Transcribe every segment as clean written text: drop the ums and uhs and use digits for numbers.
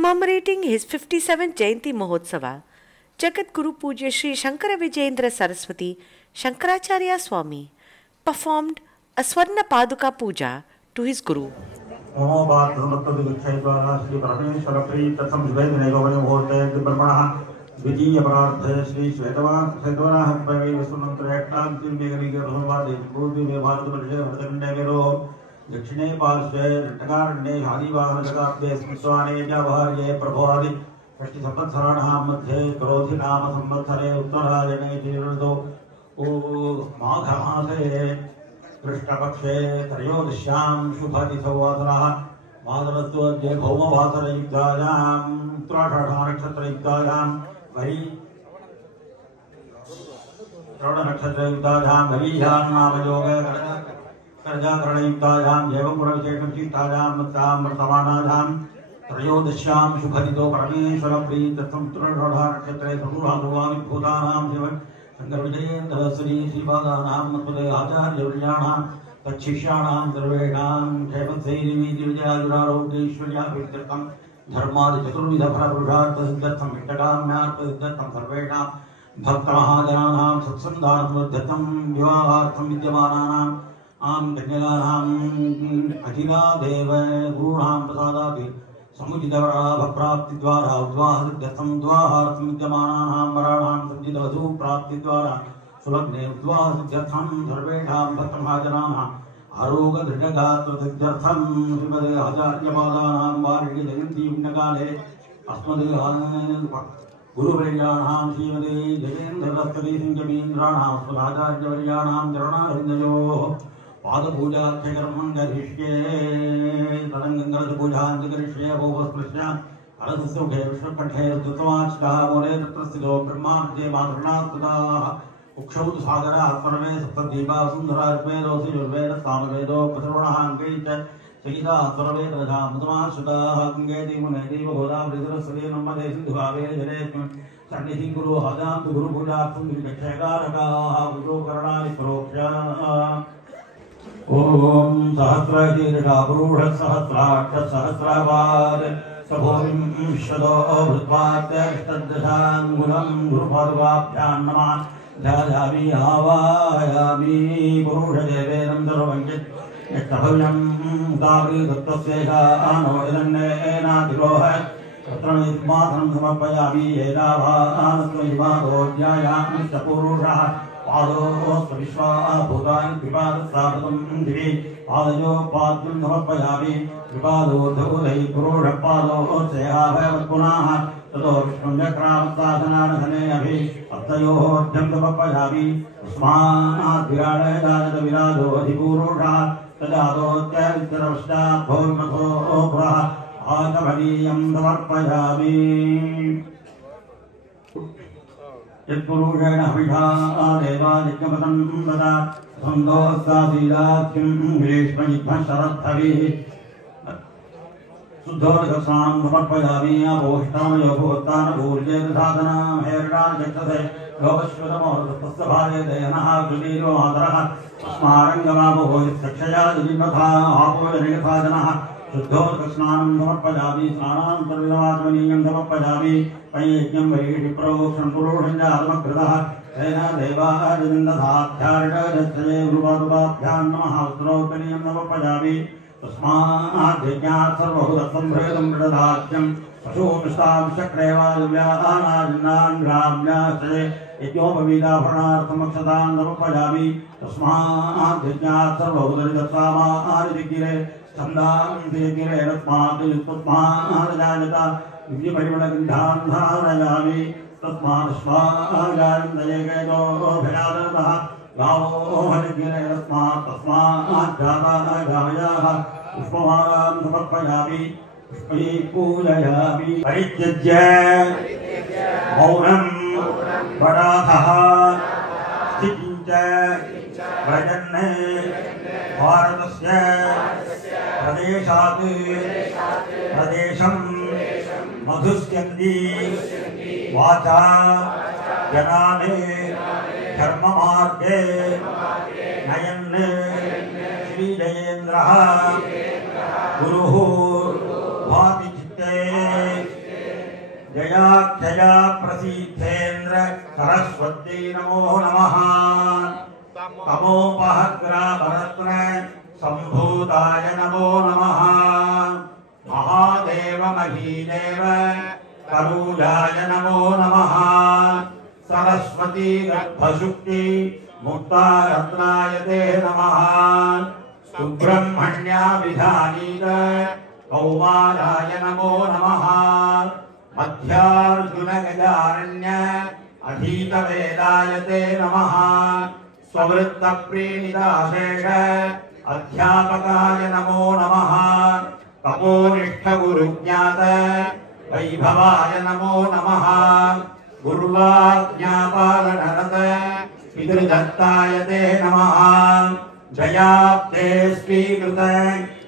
commemorating his 57th Jayanti Mahotsava, Jagat Guru Pujya Sri Shankara Vijayendra Saraswati Shankaracharya Swami performed a Swarna Paduka Puja to his Guru. द्वितीय परार्थ श्री श्वेतवाराह दक्षिणे पार्श्वे रट्टकारण्ये आदिवाहनशताब्दे स्मृत्वाने व्यावहार्ये प्रभोरादि षष्टिसंवत्सराणां मध्ये क्रोधि नाम संवत्सरे उत्तरायणे ऋतौ माघमासे कृष्णपक्षे त्रयोदश्यां शुभतिथौ वासरः माधवत्वद्य भौमवासरयुक्तायां उत्तराषाढनक्षत्रयुक्तायां worry श्रवणनक्षत्रयुक्तायां वरीयां नामयोगे कर्जाकरणयुक्तायां एवं वर्तमानायां त्रयोदश्यां शुभतिथौ परमेश्वरप्रीत्यर्थं उत्तराषाढनक्षत्रे सर्वानुभूतानां शिवं शंकर विजयेन्द्र श्री श्रीपादानां मत्पदे आचार्यवर्याणां तच्छिष्याणां सर्वेणां क्षेमसैर्यमीतिविजयाजुरारोग्यैश्वर्याभिवृद्ध्यर्थं धर्मादिचतुर्विधफलपुरुषार्थसिद्ध्यर्थं इष्टकाम्यार्थसिद्ध्यर्थं सर्वेषां भक्तमहाजनानां सत्सन्धानसमुद्ध्यर्थं विवाहार्थं विद्यमानानाम् कन्यकानाम् अखिलादेव गुरूणां प्रसादात् समुचितवराभप्राप्तिद्वारा उद्वाहसिद्ध्यर्थं उद्वाहार्थं विद्यमानानां वराणां सञ्चितवधूप्राप्तिद्वारा सुलग्ने उद्वाहसिद्ध्यर्थं सर्वेषां भक्तमहाजनानाम् आरोग्यदृढगात्रसिद्ध्यर्थं श्रीमदे आचार्यपादानां वार्षिक जयन्तीकाले अस्मद् गुरुवर्याणां श्रीमदे जयेन्द्रदत्तदेशिकवीन्द्राणां अस्मदाचार्यवर्याणां चरणारविन्दयोः पादपूजाख्यकर्मं करिष्ये तदङ्गङ्गलपूजां करिष्ये भोगस्पृश्य कलशसुखे विष्णुकण्ठे ऋतुवाचितः मूले तत्र स्थितो ब्रह्मार्जे मातृणास्तुताः उक्षौ सागरः आत्मनमे सप्तदीपा सुन्दरार्पे रोसिजुर्वेद सामवेदो प्रसर्वणः अङ्गै च सहिता स्वरवेदरथा मुदमाश्रुताः गङ्गे देवने देवगोदावृतरस्वते नर्मदे सिन्धुभावे जले सन्निधिं कुरु हजान्तु गुरुपूजार्थं गिरिकक्षयकारकाः गुरुकरणानि प्रोक्ष्याः ॐ सहस्रशीर्षा पुरुषः सहस्राक्षसहस्रपाद सभोविंशतो भृत्वात्यष्टदशाङ्गुलं गुरुपादुकाभ्यां नमः ध्यायामि आवाहयामि पुरुषदेवेदं सर्वं यत्तभव्यं तावृतत्वस्यैकानो यदन्नेनातिरोह तत्रमेत्मात्रं समर्पयामि एतावानस्त्वयिमादोऽध्यायामि च पुरुषः पादोऽस्त्व विश्वाभूतानि त्रिपादस्तावतं दिवि पादयो पाद्यं समर्पयामि त्रिपादोऽधोधै पुरुषपादोऽस्यैहाभयवत्पुनः ततो विष्णुं चक्रावत्साधनानधने अभि अर्थयोऽभ्यं समर्पयामि तस्माद्विराडयदानतविराजो अधिपूरुषः तदादोऽत्यविद्यरपश्चात् भोर्मथो पुरः आचमनीयं समर्पयामि यत्पुरुषेण हविषा देवा यज्ञपदं ददा छन्दोस्तासीदाख्यं ग्रीष्मयुद्धं शरद्धविः शुद्धोदकस्नां समर्पयामि अपोष्टामयोगोत्तानपूर्जेतसाधनां हेरणाचक्षसे योगश्वतमोदस्तस्य भार्ये दयनः कृतीरो आदरः स्मारङ्गमापो यक्षया दिविमथा आपोजनिकसाधनः शुद्धोदकस्नानं समर्पयामि स्नानान्तर्विधमात्मनीयं समर्पयामि पञ्चयज्ञं वैषि प्रोक्षं पुरुषं च आत्मकृतः तेन देवादिन्दधाध्यार्णजच्छये गुरुपादुकाभ्यां नमः उत्तरोत्तरीयं समर्पयामि तस्माद्यज्ञात् सर्वभूतत्वं भ्रेदं मृडधात्यं पशूमिष्टां चक्रेवादिव्यानाजिन्नान् ग्राम्याश्रये यज्ञोपवीताभरणार्थमक्षतां समर्पयामि तस्माद्यज्ञात् सर्वभूतरिदत्तामादिगिरे छन्दांसिगिरे रत्मात् युत्पद्मादजायत दिव्यपरिमलगन्धान् धारयामि तस्मात् स्वागायन्दयेकेतोऽभयादतः गावो हरिगिरे रत्मात् तस्मात् जाता गावयाः पुष्पमालां समर्पयामि पुष्पैः पूजयामि परित्यज्य मौनं वराधः स्थितिं च व्रजन् भारतस्य प्रदेशात् प्रदेशं मधुस्यन्ति वाचा जनान् धर्ममार्गे नयन् श्रीजयेन्द्रः गुरुः भाति चित्ते जयाख्यया प्रसीद्धेन्द्र सरस्वत्यै नमो नमः तमोपहग्राभरत्न सम्भूताय नमो नमः महादेव महीदेव करूजाय नमो नमः सरस्वती गर्भशुक्ति मुक्तारत्नाय ते नमः सुब्रह्मण्याभिधानीत कौमाराय नमो नमः मध्यार्जुन गजारण्य अधीतवेदाय ते नमः स्ववृत्तप्रीणिताशेष अध्यापकाय नमो नमः तपोनिष्ठगुरुज्ञात वैभवाय नमो नमः गुरुवाज्ञापालनरत पितृदत्ताय ते नमः जयाब्दे स्वीकृत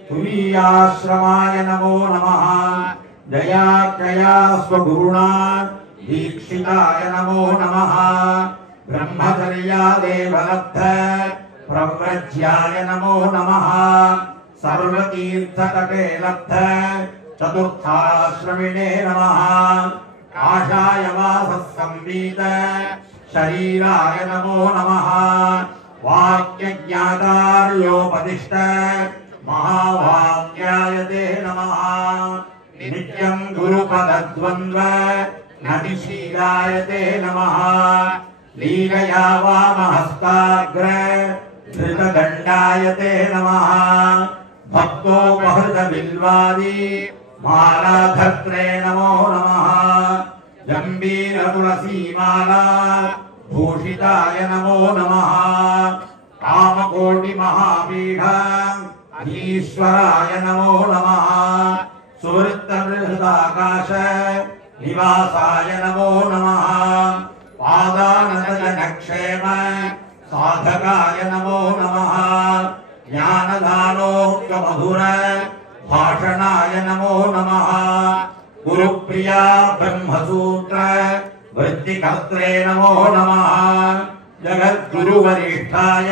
तुरीयाश्रमाय नमो नमः जयाख्यया स्वगुरुणा दीक्षिताय नमो नमः ब्रह्मचर्यादेवलब्ध प्रव्रज्याय नमो नमः सर्वतीर्थतटे लब्ध चतुर्थाश्रमिणे नमः काषाय वासः संवीत शरीराय नमो नमः वाक्यज्ञातार्योपदिष्ट महावाक्याय ते नमः नित्यं गुरुपदद्वन्द्व नटिशीलाय ते नमः लीलया वामहस्ताग्र धृतदण्डाय ते नमः भक्तोपहृतबिल्वादि मालाधत्रे नमो नमः जम्बीरतुलसीमाला भूषिताय नमो नमः कामकोटिमहापीठ अधीश्वराय नमो नमः सुवृत्तबृहदाकाश निवासाय नमो नमः पादानतजनक्षेम साधकाय नमो नमः ज्ञानदानोक्तमधुर भाषणाय नमो नमः गुरुप्रिया ब्रह्मसूत्र वृत्तिकर्त्रे नमो नमः जगद्गुरुवरिष्ठाय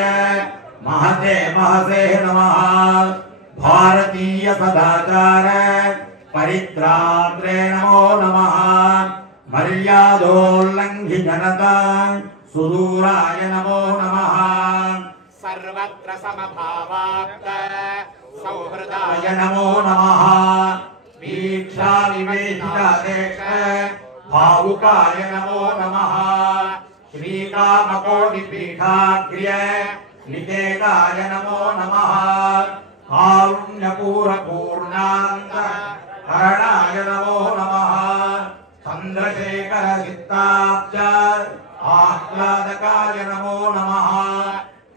महते महसे नमः भारतीय सदाचार परित्रात्रे नमो नमः मर्यादोल्लङ्घि जनता सुदूराय नमो नमः सर्वत्र समभावाप्त सौहृदाय नमो नमः वीक्षा विवेशितादेश भावुकाय नमो नमः श्रीकामकोटिपीठाग्र्य निकेताय नमो नमः कारुण्यपूरपूर्णान्त करणाय नमो नमः चन्द्रशेखरचित्ताब्ज आह्लादकाय नमो नमः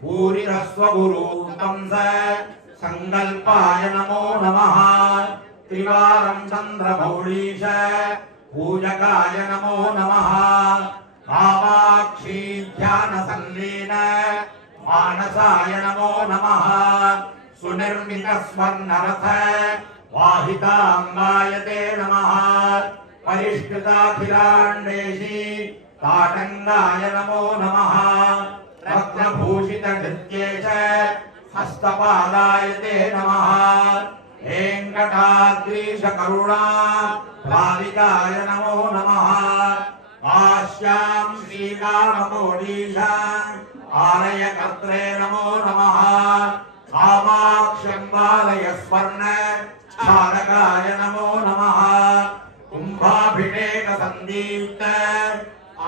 पूरिरस्वगुरुतंस संकल्पाय नमो नमः त्रिवारं चन्द्रमौळीश पूजकाय नमो नमः कामाक्षी ध्यानसंलीन मानसाय नमो नमः सुनिर्मितस्वर्णरथ वाहितांगाय ते नमः परिष्कृताखिलाण्डेशी ताटङ्गाय नमो नमः रत्नभूषितकृत्येश हस्तपादाय ते नमः वेङ्कटाद्रीशकरुणा भाविकाय नमो नमः आश्यां श्रीकामकोटीश आलयकर्त्रे नमो नमः कामाक्षं बालय स्वर्ण चालकाय नमो नमः कुम्भाभिषेक संदीप्त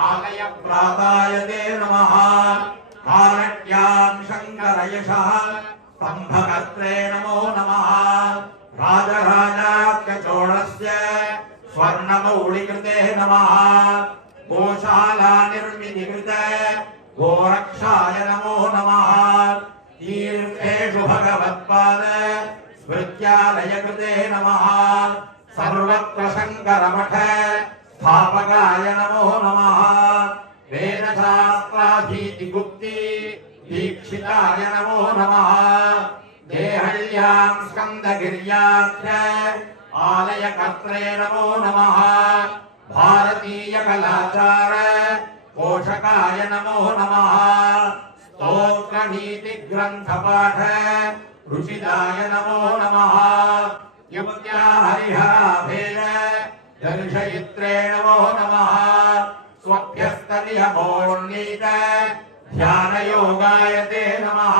आलय प्राताय ते नमः कालट्यां शङ्करयशः स्तम्भकर्त्रे नमो नमः राजराजाख्यचोळस्य स्वर्णमौळिकृते नमः गोशाला निर्मितिकृत गोरक्षाय नमो नमः तीर्थेषु भगवत्पाद स्मृत्यालयकृते नमः सर्वत्र शङ्करमठ स्थापकाय नमो नमः वेदशास्त्राधीतिगुप्ति दीक्षिताय नमो नमः देहल्यां स्कन्दगिर्याख्य आलयकर्त्रे नमो नमः भारतीयकलाचार पोषकाय नमो नमः स्तोत्रनीतिग्रन्थपाठ रुचिदाय नमो नमः युक्त्या हरिहराभेद स्वनिषयित्रे नमो नमः स्वभ्यस्तनियमोन्नीत ध्यानयोगाय ते नमः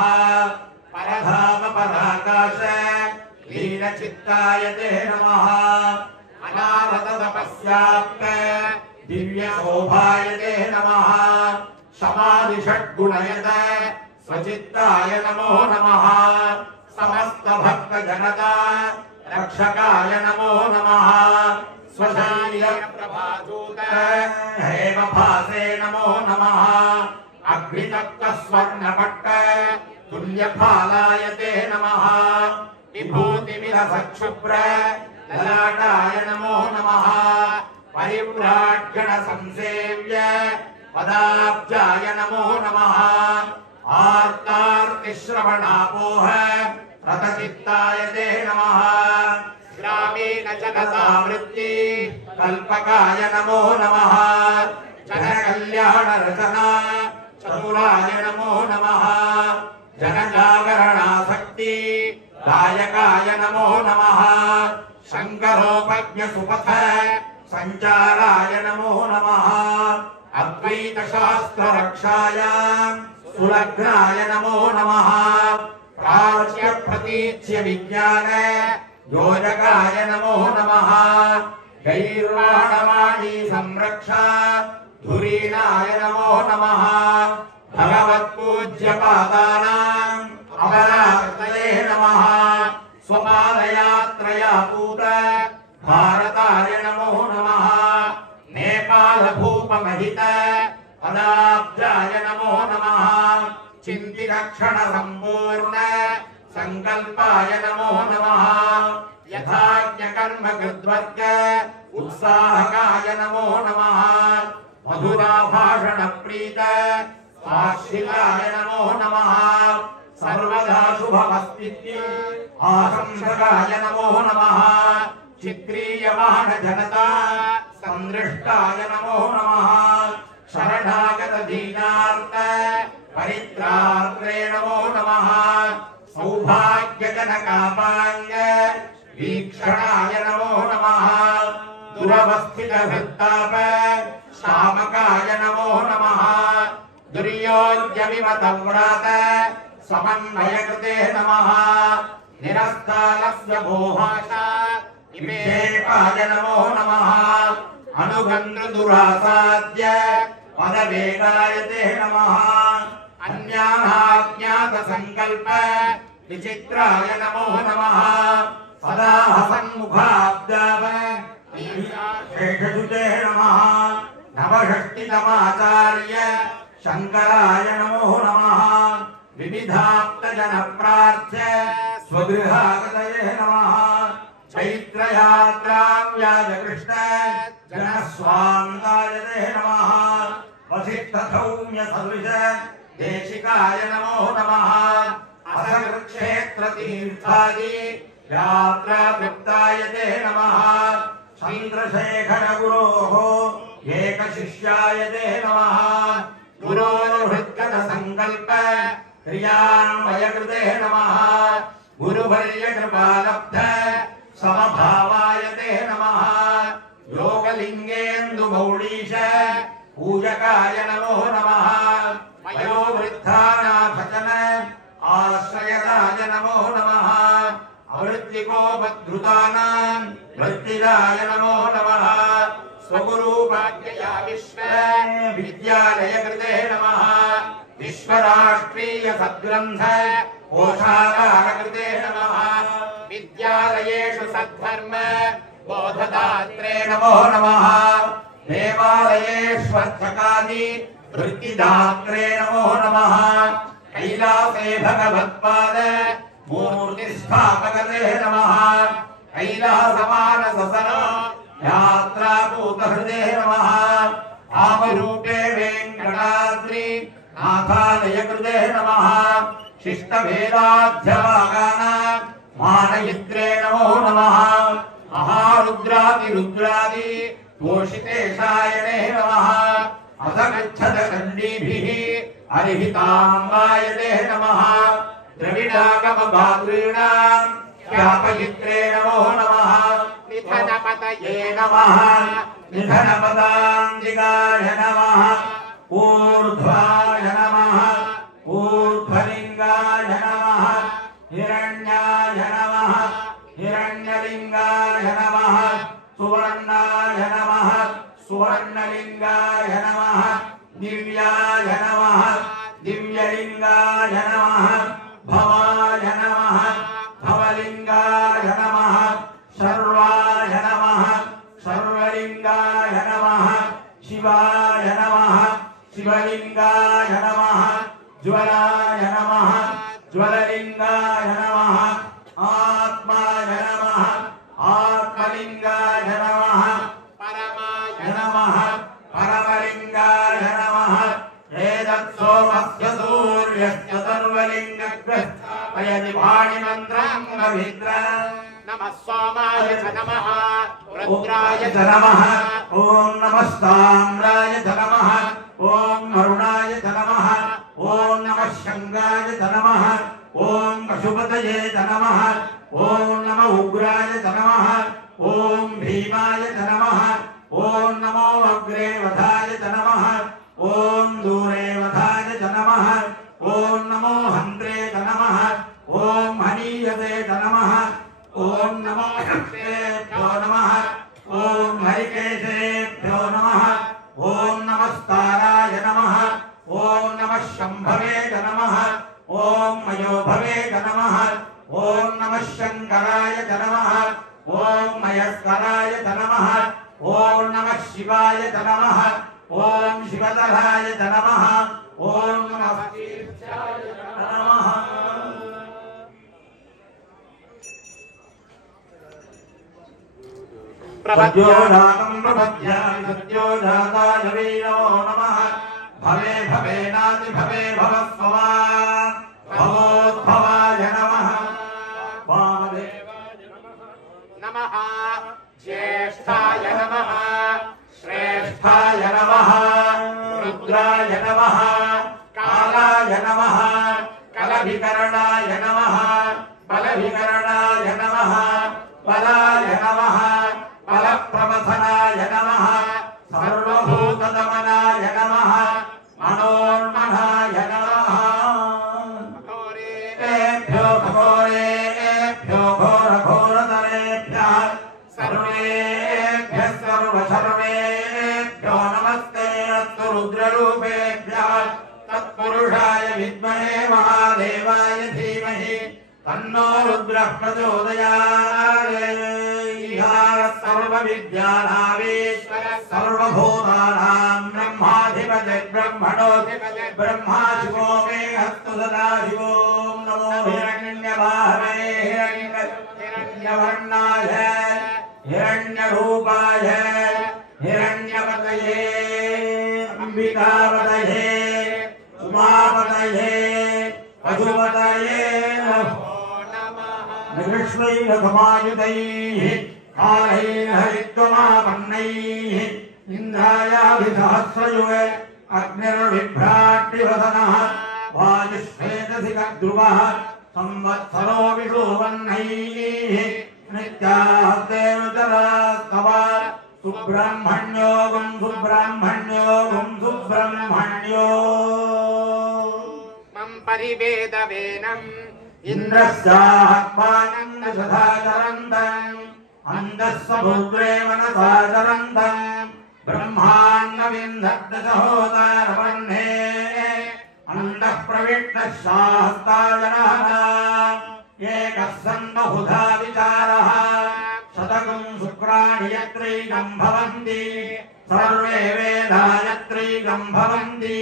परधाम पराकाश लीनचित्ताय ते नमः अनारत तपस्याप्त दिव्यशोभाय ते नमः समाधिषड्गुणयत स्वचित्ताय नमो नमः समस्त भक्त जनता रक्षकाय नमो नमः स्वशालीय प्रभाजूत हेमभासे नमो नमः अग्नितप्त स्वर्णपट्ट तुल्यफालाय ते नमः विभूतिविलसच्छुभ्र ललाटाय नमो नमः परिव्राट्गण संसेव्य पदाब्जाय नमो नमः आर्तार्तिश्रवणापोह रतचित्ताय ते नमः ग्रामीण जनतावृत्ति कल्पकाय नमो नमः जनकल्याण रचना चतुराय नमो नमः जनजागरणासक्ति गायकाय नमो नमः शङ्करोपज्ञ सुपथ संचाराय नमो नमः अद्वैत शास्त्र रक्षाय सुलग्नाय नमो नमः प्राच्य प्रतीच्य विज्ञान योजकाय नमो नमः गैर्वाणवाणी संरक्षा धुरीणाय नमो नमः भगवत्पूज्य पादानाम् अमरावतये नमः स्वपादयात्रया पूत भारताय नमो नमः नेपाल भूपमहित पदाब्जाय नमो नमः चिन्तिरक्षण सम्पूर्ण संकल्पाय नमो नमः यथाज्ञ कर्म कृद्वर्ग उत्साहकाय नमो नमः मधुरा भाषण प्रीत स्वाश्रिताय नमो नमः सर्वदा शुभमस्तित्य आशंसकाय नमो नमः चित्रीयमान जनता संदृष्टाय नमो नमः शरणागत दीनार्थ परित्रात्रे नमो नमः सौभाग्यजनकापाङ्ग वीक्षणाय नमो नमः दुरवस्थित हृत्ताप शामकाय नमो नमः दुर्योग्यविमतव्रात समन्वयकृते नमः निरस्तालस्य भोहाशा इमेकाय नमो नमः अनुगन्ध दुरासाद्य पदवेगाय ते नमः अन्याज्ञात संकल्प विचित्राय नमो नमः सदा हसन्मुखाब्दाव शेषसुते नमः नवषष्टितमाचार्य शंकराय नमो नमः विविधाप्त जन प्रार्थ्य स्वगृहागतये नमः चैत्रयात्रां व्याज कृष्ण जनस्वान्ताय ते नमः वसिष्ठसौम्य सदृश देशिकाय नमो नमः असकृक्षेत्र तीर्थादि यात्रा तृप्ताय ते नमः चन्द्रशेखर गुरोः एकशिष्याय ते नमः गुरोर्हृद्गत संकल्प क्रियान्वयकृते नमः गुरुवर्य कृपालब्ध समभावाय ते नमः योगलिङ्गेन्दुमौळीश पूजकाय नमो नमः वयोवृद्धानाभजन आश्रयदाय नमो नमः अवृत्तिकोपद्रुतानां वृत्तिदाय नमो नमः स्वगुरुभाग्यया विश्व विद्यालय कृते नमः विश्वराष्ट्रीय सद्ग्रन्थ कोशागार कृते नमः विद्यालयेषु सद्धर्म बोधदात्रे नमो नमः देवालयेष्वर्थकादि वृत्तिदात्रे नमो नमः कैलासे भगवत्पाद मूर्तिस्थापकते नमः कैलासमानससर यात्रापूतहृदे नमः आमरूपे वेङ्कटाद्रि नाथालय कृते नमः शिष्टभेदाध्यभागानां मानयित्रे नमो नमः महारुद्रादिरुद्रादि पोषितेशायने नमः अथ गच्छत चण्डीभिः अरिहिताम्बायते नमः द्रविडागम भातॄणां ख्यापयित्रे नमो नमः निधनपतये नमः निधनपदान्तिकाय नमः ऊर्ध्वाय नमः ऊर्ध्वलिङ्गाय नमः हिरण्याय नमः हिरण्यलिङ्गाय नमः सुवर्णाय नमः सुवर्णलिङ्गाय नमः दिव्याय नमः दिव्यलिङ्गाय नमः भवाय नमः भवलिङ्गाय नमः सर्वाय नमः सर्वलिङ्गाय नमः शिवाय नमः शिवलिङ्गाय नमः ज्वलाय नमः ज्वललिङ्गाय नमः आत्माय नमः आत्मलिङ्गाय नमः परमाय नमः परमलिङ्गाय नमः एतत्सोमस्य सूर्यस्य सर्वलिङ्गग्रस्थापयति पाणिमन्त्रं नमः सोमाय च नमः रुद्राय च नमः ॐ नमस्ताम्राय च नमः ॐ अरुणाय च नमः ॐ नमः शङ्गाय च नमः ॐ पशुपतये च नमः ॐ नमः उग्राय च नमः ॐ भीमाय च नमः ॐ नमो अग्रेवधाय च नमः ॐ दूरेवधाय च नमः ॐ नमो हन्त्रे च नमः ॐ हनीयते च नमः ॐ नमो हस्तेभ्यो नमः ॐ हरिकेशेभ्यो नमः ॐ नमस्ताराय नमः ॐ नमः शम्भवे च नमः ॐ मयोभवे च नमः ॐ नमः शङ्कराय च नमः ॐ मयस्कराय च नमः ॐ नमः शिवाय च नमः ॐ शिवतराय च नमः ॐ नमः शीर्षाय च नमः प्रपद्यामि प्रपद्यामि सद्योजाताय वै नमो नमः भवे भवेनाति भवे भवस्वमा भवोद्भवाय नमः वामदेवाय नमः ज्येष्ठाय नमः श्रेष्ठाय श्रेष्ठाय नमः रुद्राय नमः कालाय नमः कलभिकरणाय नमः बलभिकरणाय नमः बलाय नमः बलप्रमथनाय नमः सर्वभूतदमनाय नमः मनोन्मनाय नमः एभ्यो घोरेभ्यो घोरघोरतरेभ्यः सर्वेभ्यः सर्वसर्वेभ्यो नमस्ते अस्तु रुद्ररूपेभ्यः तत्पुरुषाय विद्महे महादेवाय धीमहि तन्नो रुद्रः प्रचोदयात् सर्वविद्यानामीश्वरः सर्वभूतानां ब्रह्माधिपतिः ब्रह्मणोऽधिपतिः ब्रह्मा शिवो मे हस्तु सदाशिवो नमो हिरण्यवाहवे हिरण्यवर्णाय हिरण्यरूपाय हिरण्यपतये अंबिकापतये उमापतये पशुपतये निकृष्णैरथमायुधैः कालैः हरित्वमापन्नैः इन्द्रायाभिसहस्रयुगे अग्निर्विभ्राट्टिवदनः वायुश्वेतधिकध्रुवः संवत्सरो विषुवह्नैः नित्यास्तेनुचरास्तव सुब्रह्मण्यो गुं सुब्रह्मण्यो गुं सुब्रह्मण्यो मम परिवेदवेनम् इन्द्रस्यात्मानं सदाचरन्तम् अन्तःसमुद्रे मनसा चरन्तम् ब्रह्माण्डविन्दग्धहोतारवह्ने अन्तः प्रविष्टः शास्ताजनः एकः सन् बहुधा विचारः शतकं शुक्राणि यत्रैकं भवन्ति सर्वे वेदा यत्रैकं भवन्ति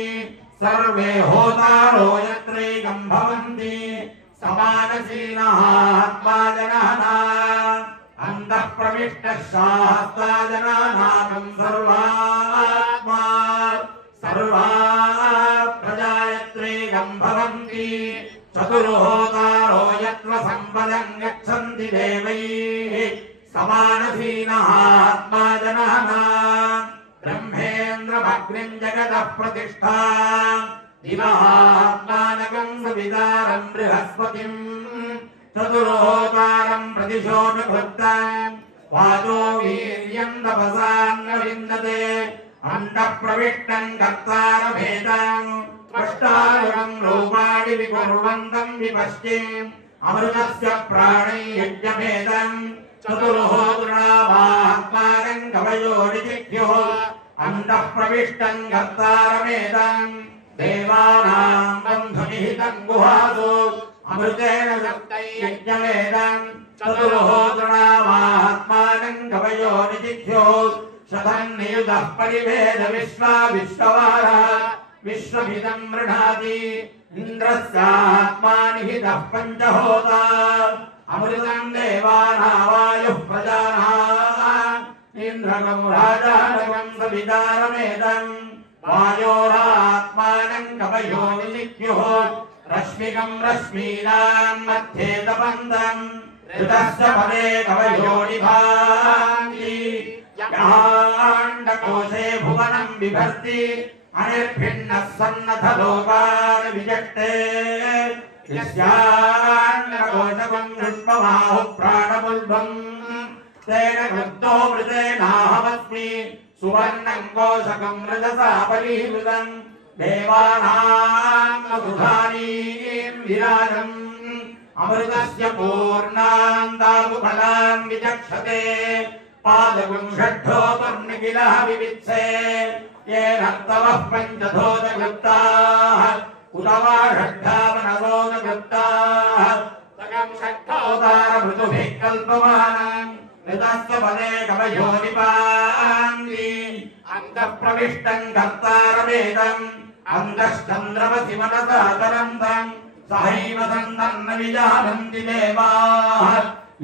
सर्वे होतारो यत्रैकं भवन्ति समानशीलः आत्माजनः अन्तः प्रविष्टः शास्ताजनानां सर्वात्मा सर्वा प्रजा यत्रैकं भवन्ति चतुर्होतारो यत्र सम्पदं गच्छन्ति देवैः समानशीलः आत्माजनः ब्रह्मेन्द्रमग्निं जगतः प्रतिष्ठा दिवात्मानकं सवितारं बृहस्पतिं चतुर्होतारं प्रतिशोऽनुकृतं वाचो वीर्यं तपसान्न विन्दते अन्तः प्रविष्टं कर्तारभेदम् अष्टादशं रूपाणि विकुर्वन्तं विपश्चिम् अमृतस्य प्राणै यज्ञभेदम् चतुर्होतृणावात्मानं कवयो निजिह्युः अन्तः प्रविष्टं कर्तारमेदम् देवानां बन्धुनिहितं गुहासु अमृतेन सप्तै यज्ञवेदम् चतुर्होतृणावात्मानं कवयो निजिह्युः शतं नियुतः परिभेद विश्ववारः विश्वभिदं मृणाति इन्द्रस्यात्मा निहितः पञ्चहोता अमृतं देवानावायुः प्रजानाः इन्द्रकं राजानकं सवितारमेदम् वायोरात्मानं कवयो विजिह्युः रश्मिकं रश्मीनां मध्ये तपन्तम् ऋतस्य पदे कवयो निभान्ति यहाण्डकोशे भुवनं बिभर्ति अनिर्भिन्नः सन्नथ लोकान् विजक्ते यस्याण्डकोशकं दृष्ट्वाहुः प्राणपुल्भम् तेन कृतो मृतेनाहमस्मि सुवर्णं कोशकं रजसा परिहृतम् देवानां मधुधानीं विराजम् अमृतस्य पूर्णान्ताबुफलान् विचक्षते पादकुं षड्ढोतुर्निखिलः विवित्से येन तवः पञ्चधोतकृप्ताः उत वा षड्ढावनरोदकृप्ताः तकं षड्ढोतारमृतुभिः कल्पमानम् ऋतस्य पदे कवयो निपान्ति अन्तः प्रविष्टं कर्तारमेदम् अन्तश्चन्द्रमसि मनसा तरन्तम् सहैव सन्तन्न विजानन्ति देवाः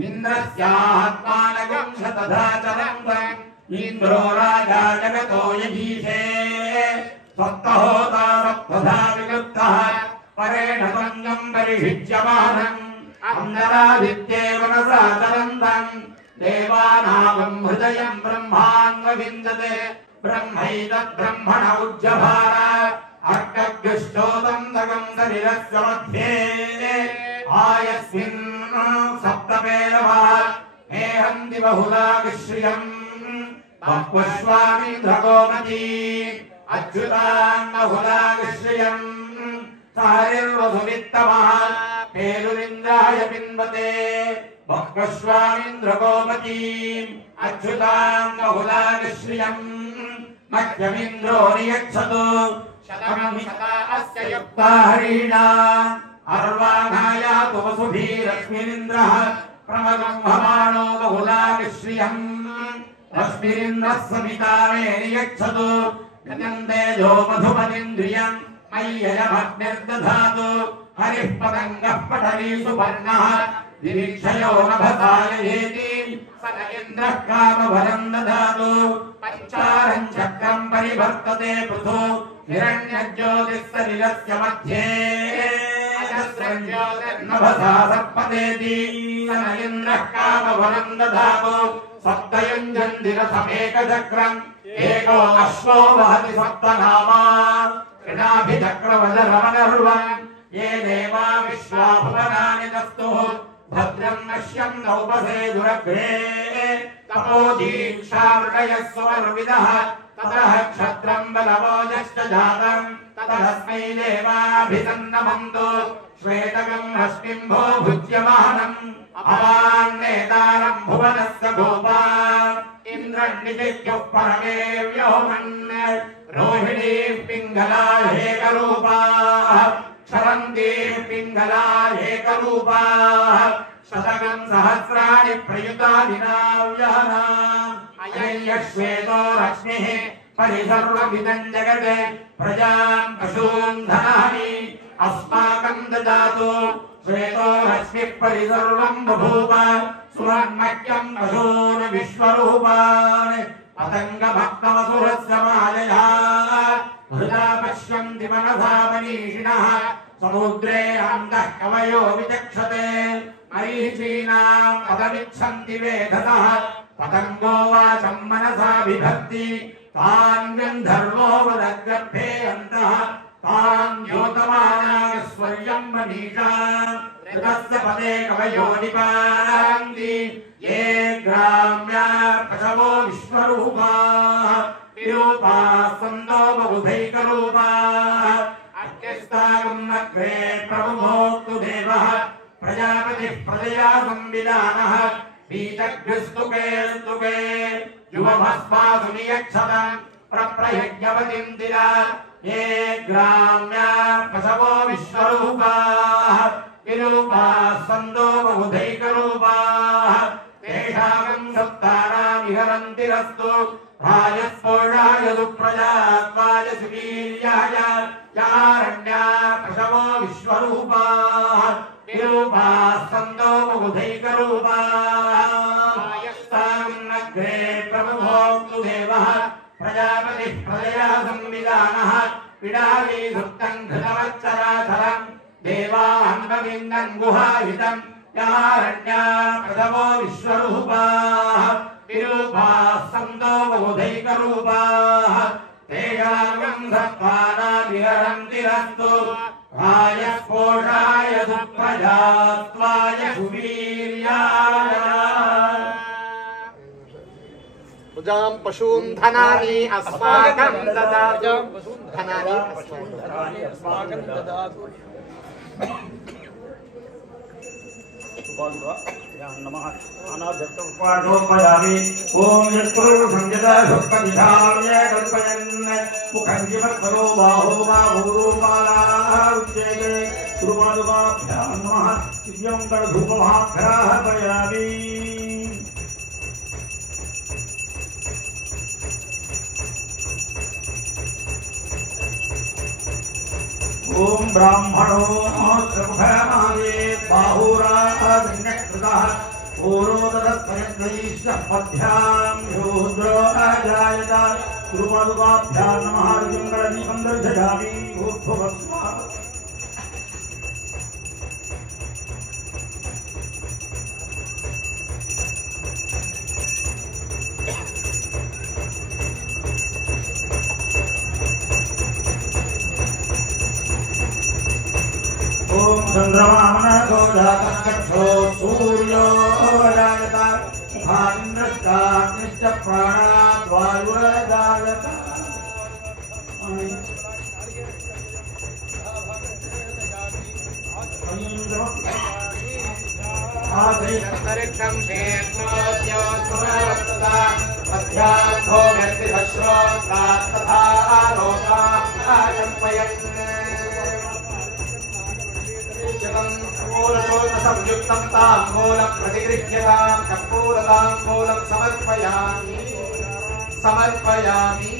इन्द्रस्यात्मानकं शतधा चरन्तम् इन्द्रो राजा जगतो यजीषे सप्तहोता सप्तधा विकृप्तः परेण सङ्गं परिषिच्यमानम् अन्तरादित्ये मनसा चरन्तम् देवानां हृदयं ब्रह्मान्वविन्दते ब्रह्मैतद्ब्रह्मण उज्जभार अर्कभ्युश्चोदं दगं शरीरस्य मध्ये आयस्मिन् सप्तपेलवा हेहन्ति बहुलागिश्रियम् बह्वश्वामीन्द्रगोमती अच्युतान् बहुलागिश्रियम् सारिर्वधुवित्तमः पेरुरिन्द्राय पिन्वते बह्वश्वामीन्द्रगोमती अच्युतान् बहुलागिश्रियम् मह्यमिन्द्रो नियच्छतु शतमस्य युक्ता हरीणा अर्वाणायातु वसुभिरश्मिरिन्द्रः प्रमगम्भमाणो बहुलागिश्रियम् रश्मिरिन्द्रः सविता मे नियच्छतु गजन्तेजो मधुमदिन्द्रियम् मय्ययमग्निर्दधातु हरिः पतङ्गः पठलीषु पर्णः निरीक्षयो नभसायेति स न इन्द्रः कामवरं ददातु पञ्चारं चक्रं परिवर्तते पृथु हिरण्यज्योतिः सलिलस्य मध्ये अजस्रं ज्योतिर्नभसा सर्पतेति स न इन्द्रः कामवरं ददातु सप्तयुञ्जन्ति रथमेकचक्रम् एको अश्वो वहति सप्तनामा कृणाभिचक्रवजरमनर्वन् ये देवा विश्वा भुवनानि दस्तुः भद्रं नश्यं नौपसेदुरग्रे तपो दीक्षामृतयः सुवर्विदः ततः क्षत्रं बलवोजश्च जातं ततस्मै देवाभिसन्नमन्तु श्वेतकं रश्मिम्भो भुज्यमानम् अवान्नेतारं भुवनस्य गोपा इन्द्रन्निजिह्युः परमे व्योमन् रोहिणीः पिङ्गलाहेकरूपाः क्षरन्तीः पिङ्गलाहेकरूपाः शतकं सहस्राणि प्रयुतानि नाव्यानाम् अयश्वेतो रश्मिः परिसर्वमिदं जगत् प्रजां पशून् धनानि अस्माकं ददातु श्वेतो रश्मिः परिसर्वं बभूव सुवर्णमह्यं पशून् विश्वरूपान् पतङ्गभक्तवसुरस्य मायया हृदा पश्यन्ति मनसा मनीषिणः समुद्रे अन्तः कवयो विचक्षते मरीचीनाम् पदमिच्छन्ति वेधसः पतङ्गो वाचं मनसा बिभक्ति तान् गन्धर्वो वदग्रभे अन्तः तान् द्योतमानाः स्वर्यं मनीषा ऋतस्य पदे कवयो निपान्ति ये ग्राम्या पशवो विश्वरूपाः विरूपाः सन्तो बहुधैकरूपाः अत्यस्तागमग्रे प्रभुभोक्तु देवः प्रजापतिः प्रजया संविधानः बीजग्रस्तुके स्तुके युवभस्मासुनियक्षतम् प्रप्रयज्ञपतिन्दिरा ये ग्राम्या पशवो विश्वरूपाः विरूपाः सन्तो बहुधैकरूपाः तेषां सप्तानां विहरन्तिरस्तु राजस्पोषाय सुप्रजात्वाय सुवीर्याय यारण्या पशवो विश्वरूपाः विरूपाः सन्तो बहुधैकरूपाः नग्रे प्रभुभोक्तु देवः प्रजापतिः प्रजया संविधानः पिडाली सुप्तं घृतवच्चराधरम् देवान्वविन्दन् गुहाहितम् यारण्या पशवो विश्वरूपाः विरूपाः सन्तो बहुधैकरूपाः तेषां सत्त्वानां विहरन्तिरस्तु राजस्पोषाय सुप्रजात्वाय सुवीर्याय प्रजां पशून् धनानि अस्माकं ददातु धनानि अस्माकं ददातु नमः अनादर्तोपयामि ओम यत्पुरुष संजता सुखनिधाम्य कल्पयन् मुखं जीवत्सरो बाहो बाहुरूपालाउच्यते गुरुपादुकाभ्यां नमः दिव्यं गणधूपमहाभ्याहर्पयामि ओम ब्राह्मणो सर्वभयमाये बाहुरादिन्यकृतः पूर्वोदरस्तयद्वैश्य मध्यां योद्रो अजायत गुरुपादुकाभ्यां नमः दिव्यं दर्शयामि भूर्भुवस्वा चंद्रमामनो जातकक्षो सूर्यो जायत मुखानिन्द्रश्चाग्निश्च प्राणाद्वायुर्जायत अन्तरिक्षं क्षेत्रोद्यो सुरवत्तदा मध्याह्नो व्यक्तिधश्रोत्रात् तथा लोका आकल्पयन् संयुक्तं ताम्बूलं प्रतिगृह्यतां कर्पूरताम्बूलं समर्पयामि समर्पयामि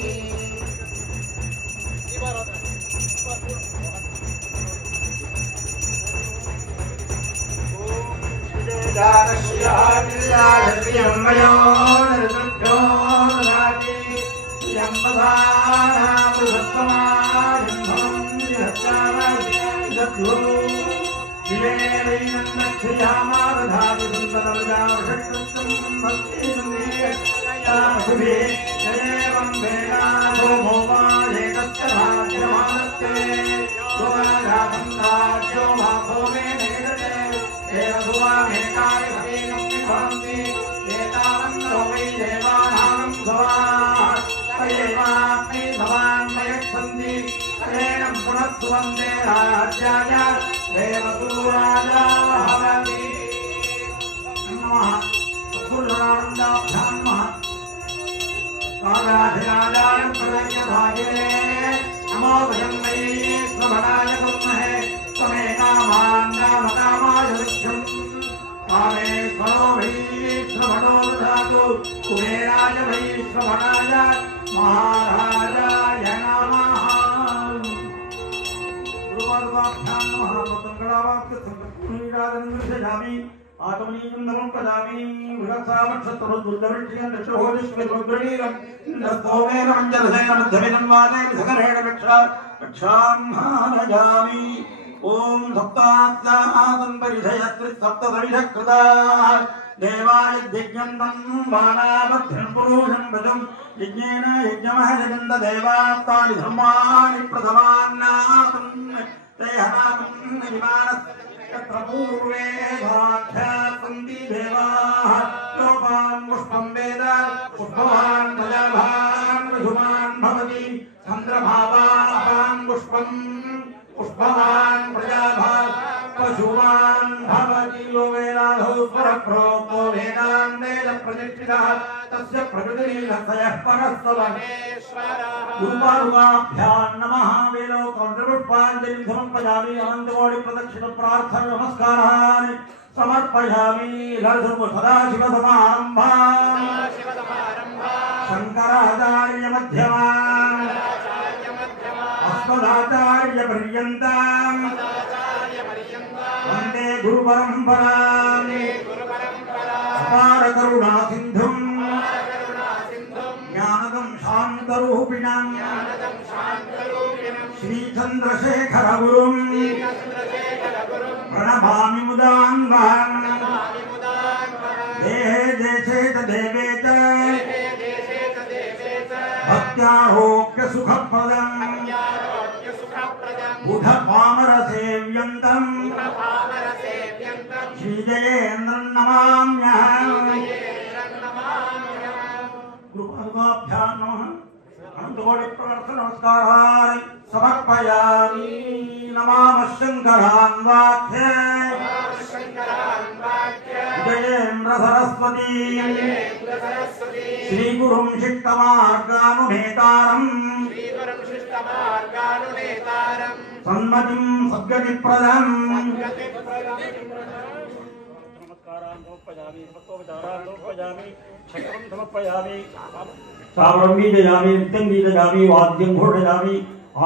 ओम सप्तात्यादं परिधयत्रि सप्तदविषकृताः देवाय यज्ञन्तं बाणावध्यं पुरुषं भजं यज्ञेन यज्ञमः जगन्त देवास्तानि धर्माणि प्रथमान्नातं ते हनातं विमानस्य तत्र पूर्वे भाख्यासन्ति देवाः लोकान् पुष्पं वेद पुष्पवान् प्रजाभान् पशुमान् भवति चन्द्रभावान् पुष्पं पुष्पवान् प्रजाभान् पशुमान् भवति यो वेदाधौ परप्रोक्तो वेदान् वेद प्रतिष्ठितः तस्य प्रकृतिर्लक्षयः परस्तवनेश्वरः गुरुपादुकाभ्यां नमः वेदोक्तपुष्पाञ्जलिं समर्पयामि अनन्तकोटि प्रदक्षिण प्रार्थना नमस्कारान् समर्पयामि लघु सदाशिवसमारम्भान् शङ्कराचार्य मध्यमान् अस्मदाचार्यपर्यन्तां वन्दे गुरुपरम्पराम् अपार करुणा सिन्धुं ज्ञानदं शान्तरूपिणं श्रीचन्द्रशेखरगुरुं प्रणमामि मुदान्वहम् देहे देशे च देवे च भक्त्यारोग्य सुखप्रदम् बुधपामरसेव्यन्तं श्रीजयेन्द्रं नमाम्यहम् गुरुपादुकाभ्यां नमः अनन्तकोटि प्रार्थना नमस्कारान् समर्पयामि नमामः शङ्करान् वाक्ये जयेन्द्र सरस्वती श्रीगुरुं शिष्टमार्गानुनेतारम् सन्मतिं सद्गतिप्रदम् सावरं बीजयामि नित्यं बीजयामि वाद्यं घोषयामि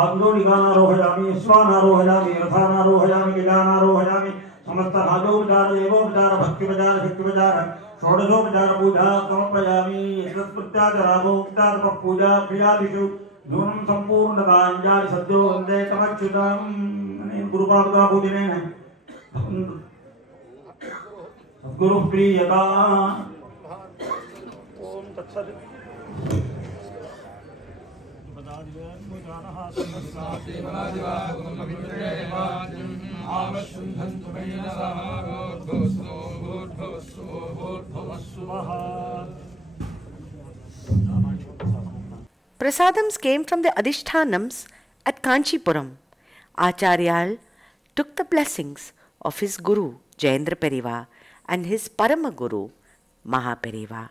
आग्नोनिगानारोहयामि स्वानारोहयामि रथानारोहयामि गजानारोहयामि समस्त राजोपचार देवोपचार भक्तिपचार शक्तिपचार षोडशोपचार पूजा समर्पयामि स्मृत्याचारामोपचार पूजा क्रियादिषु नूनं सम्पूर्णताञ्जालि सद्यो वन्दे तमच्युतं गुरुपादुका पूजनेन सद्गुरुः प्रीयता ओम तत्सत् Prasadams came from the Adhishthanams at Kanchipuram. Acharyal took the blessings of his Guru Jayendra Periva and his Parama Guru Mahaperiva.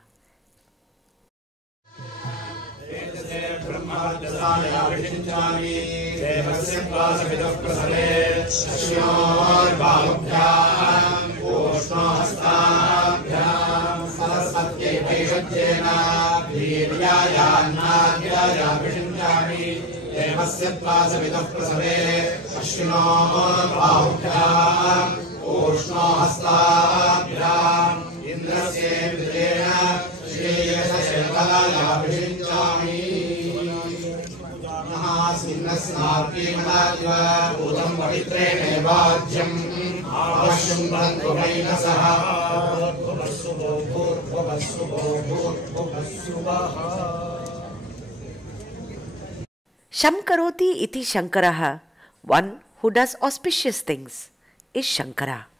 Shamkaroti iti Shankaraha, one who does auspicious things, is Shankara.